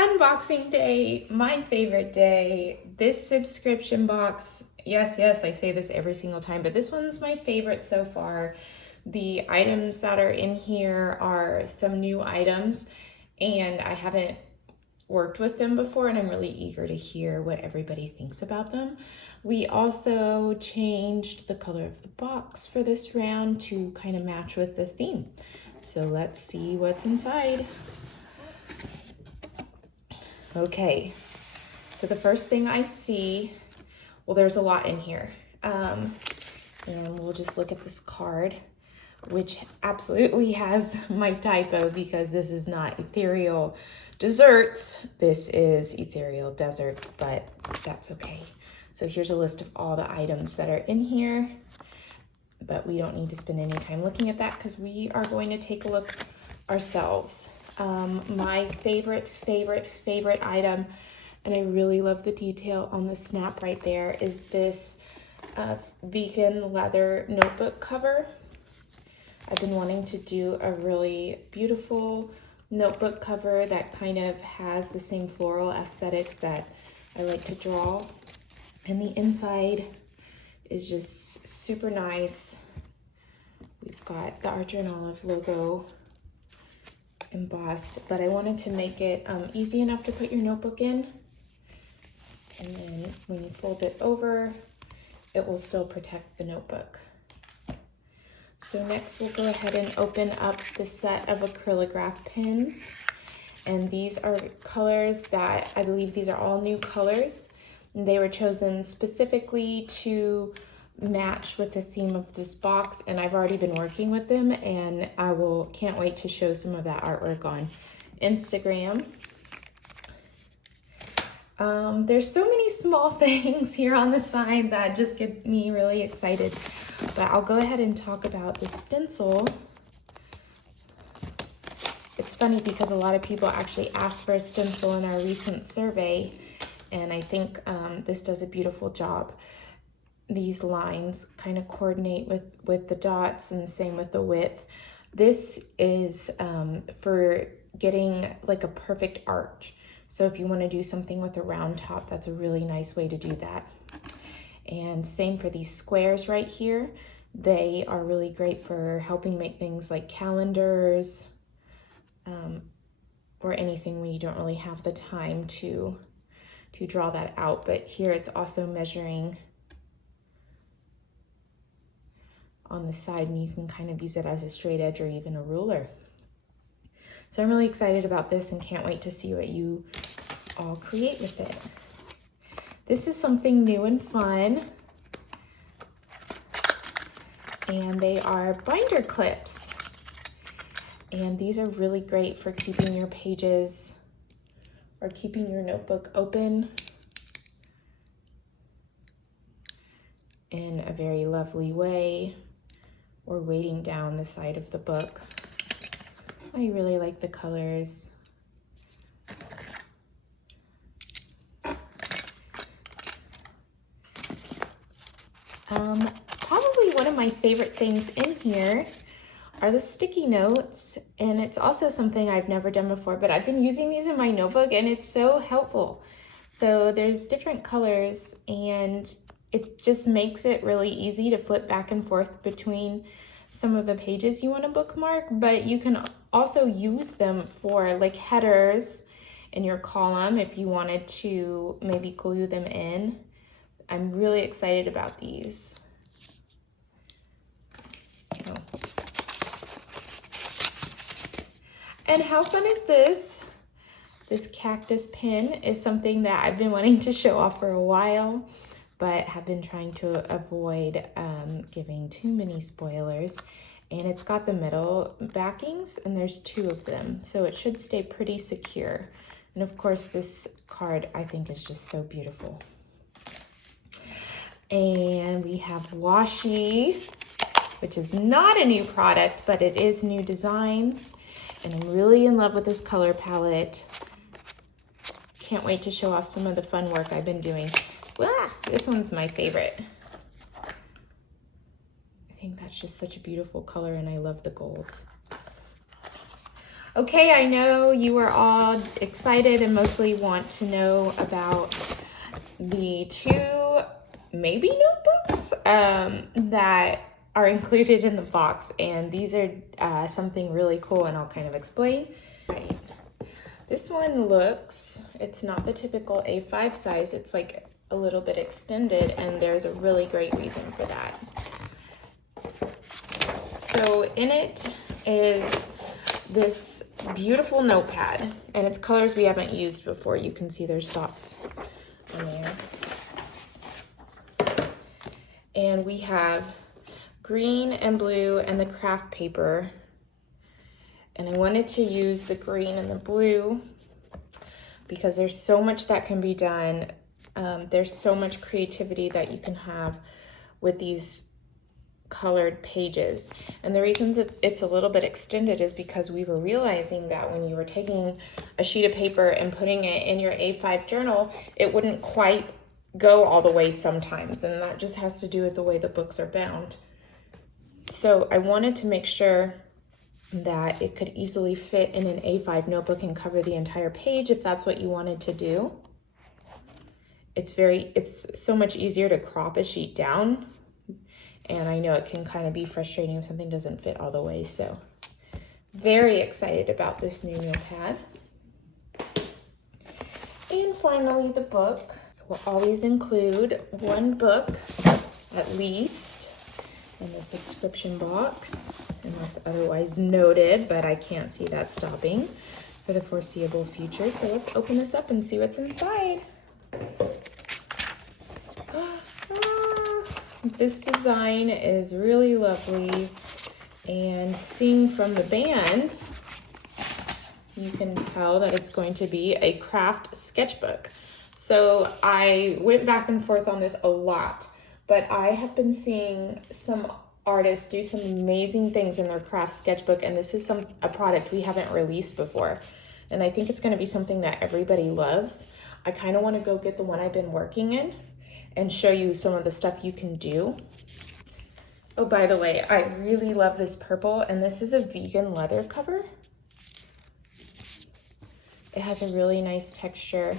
Unboxing day, my favorite day. This subscription box, yes, I say this every single time, but this one's my favorite so far. The items that are in here are some new items, and I haven't worked with them before, and I'm really eager to hear what everybody thinks about them. We also changed the color of the box for this round to kind of match with the theme. So let's see what's inside. Okay, so the first thing I see, well, there's a lot in here. And we'll just look at this card, which absolutely has my typo because this is not Ethereal Desserts. This is Ethereal Desert, but that's okay. So here's a list of all the items that are in here, but we don't need to spend any time looking at that because we are going to take a look ourselves. My favorite item, and I really love the detail on the snap right there, is this vegan leather notebook cover. I've been wanting to do a really beautiful notebook cover that kind of has the same floral aesthetics that I like to draw. And the inside is just super nice. We've got the Archer and Olive logo embossed, but I wanted to make it easy enough to put your notebook in. And then when you fold it over, it will still protect the notebook. So next we'll go ahead and open up the set of acrylograph pins. And these are colors that I believe these are all new colors. And they were chosen specifically to match with the theme of this box, and I've already been working with them, and can't wait to show some of that artwork on Instagram. There's so many small things here on the side that just get me really excited, but I'll go ahead and talk about the stencil. It's funny because a lot of people actually asked for a stencil in our recent survey, and I think this does a beautiful job. These lines kind of coordinate with the dots, and the same with the width. This is for getting like a perfect arch. So if you want to do something with a round top, that's a really nice way to do that. And same for these squares right here. They are really great for helping make things like calendars or anything when you don't really have the time to draw that out. But here it's also measuring on the side, and you can kind of use it as a straight edge or even a ruler. So I'm really excited about this and can't wait to see what you all create with it. This is something new and fun, and they are binder clips. And these are really great for keeping your pages or keeping your notebook open in a very lovely way, or weighting down the side of the book. I really like the colors. Probably one of my favorite things in here are the sticky notes, and it's also something I've never done before, but I've been using these in my notebook and it's so helpful. So there's different colors, and it just makes it really easy to flip back and forth between some of the pages you want to bookmark, but you can also use them for like headers in your column if you wanted to maybe glue them in. I'm really excited about these. Oh. And how fun is this? This cactus pin is something that I've been wanting to show off for a while, but have been trying to avoid giving too many spoilers. And it's got the metal backings, and there's 2 of them, so it should stay pretty secure. And of course, this card I think is just so beautiful. And we have washi, which is not a new product, but it is new designs. And I'm really in love with this color palette. Can't wait to show off some of the fun work I've been doing. This one's my favorite. I think that's just such a beautiful color, and I love the gold. Okay, I know you are all excited and mostly want to know about the two maybe notebooks that are included in the box, and these are something really cool, and I'll kind of explain. Right. This one looks, it's not the typical A5 size, it's like a little bit extended, and there's a really great reason for that. So in it is this beautiful notepad, and it's colors we haven't used before. You can see there's dots on there. And we have green and blue and the craft paper. And I wanted to use the green and the blue because there's so much that can be done. There's so much creativity that you can have with these colored pages. And the reasons it's a little bit extended is because we were realizing that when you were taking a sheet of paper and putting it in your A5 journal, it wouldn't quite go all the way sometimes, and that just has to do with the way the books are bound. So I wanted to make sure that it could easily fit in an A5 notebook and cover the entire page if that's what you wanted to do. It's so much easier to crop a sheet down, and I know it can kind of be frustrating if something doesn't fit all the way. So very excited about this new notepad. And finally, the book. We'll always include one book at least in the subscription box, unless otherwise noted, but I can't see that stopping for the foreseeable future. So let's open this up and see what's inside. This design is really lovely, and seeing from the band, you can tell that it's going to be a craft sketchbook. So I went back and forth on this a lot, but I have been seeing some artists do some amazing things in their craft sketchbook, and this is a product we haven't released before. And I think it's gonna be something that everybody loves. I kind of want to go get the one I've been working in and show you some of the stuff you can do. Oh, by the way, I really love this purple, and this is a vegan leather cover. It has a really nice texture.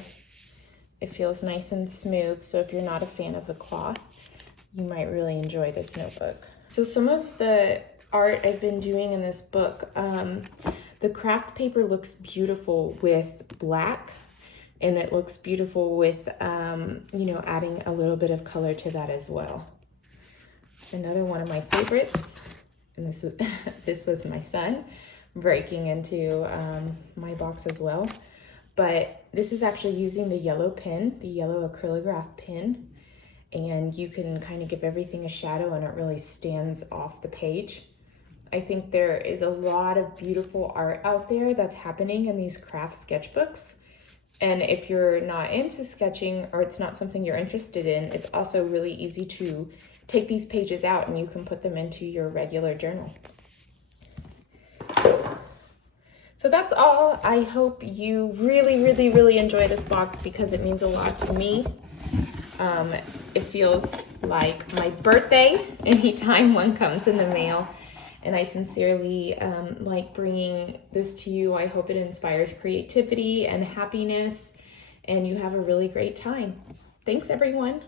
It feels nice and smooth, so if you're not a fan of the cloth, you might really enjoy this notebook. So some of the art I've been doing in this book, the craft paper looks beautiful with black, and it looks beautiful with, you know, adding a little bit of color to that as well. Another one of my favorites, and this was my son breaking into my box as well. But this is actually using the yellow pen, the yellow acrylograph pen, and you can kind of give everything a shadow and it really stands off the page. I think there is a lot of beautiful art out there that's happening in these craft sketchbooks. And if you're not into sketching or it's not something you're interested in, it's also really easy to take these pages out and you can put them into your regular journal. So that's all. I hope you really enjoy this box because it means a lot to me. It feels like my birthday anytime one comes in the mail. And I sincerely like bringing this to you. I hope it inspires creativity and happiness, and you have a really great time. Thanks, everyone.